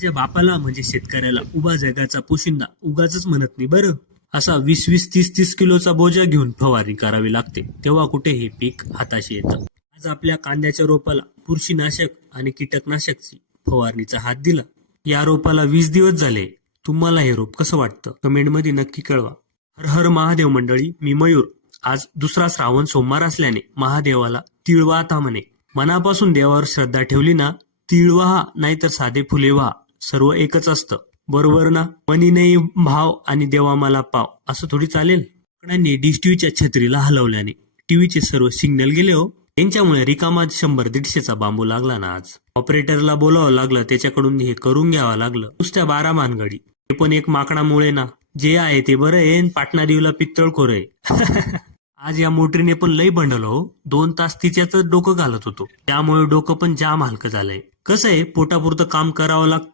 माझ्या बापाला म्हणजे शेतकऱ्याला उभा जगाचा पोशिंदा उगाच म्हणत नाही बरं. असा 20-20, 30-30 किलोचा बोजा घेऊन फवारणी करावी लागते, तेव्हा कुठे हे पीक हाताशी येतं. आज आपल्या कांद्याच्या रोपाला बुरशीनाशक आणि कीटकनाशकची फवारणीचा हात दिला. या रोपाला 20 दिवस झाले. तुम्हाला हे रोप कसं वाटतं कमेंटमध्ये नक्की कळवा. हर हर महादेव मंडळी, मी मयूर. आज दुसरा श्रावण सोमवार असल्याने महादेवाला तीळ वाहता म्हणे. मनापासून देवावर श्रद्धा ठेवली ना, तीळ वाहा नाहीतर साधे फुले वाहा, सर्व एकच असतं. बरोबर ना? मनी नाही भाव आणि देवा मला पाव, असं थोडी चालेल. काकडांनी डिश टीव्हीच्या छत्रीला हलवल्याने टीव्हीचे सर्व सिग्नल गेले हो. त्यांच्यामुळे रिकामा 100-150चा बांबू लागला ना. आज ऑपरेटरला बोलावं लागलं, त्याच्याकडून हे करून घ्यावं लागलं. नुसत्या 12 मानगडी. ते पण एक माकडामुळे ना. जे आहे ते बरं आहे, पाटणा देवीला पित्तळखोर आहे. आज या मोटरीने पण लई बंडल हो. 2 तास तिच्यातच डोकं घालत होतो, त्यामुळे डोकं पण जाम हलकं झालंय. कसं आहे, पोटापुरतं काम करावं लागतं.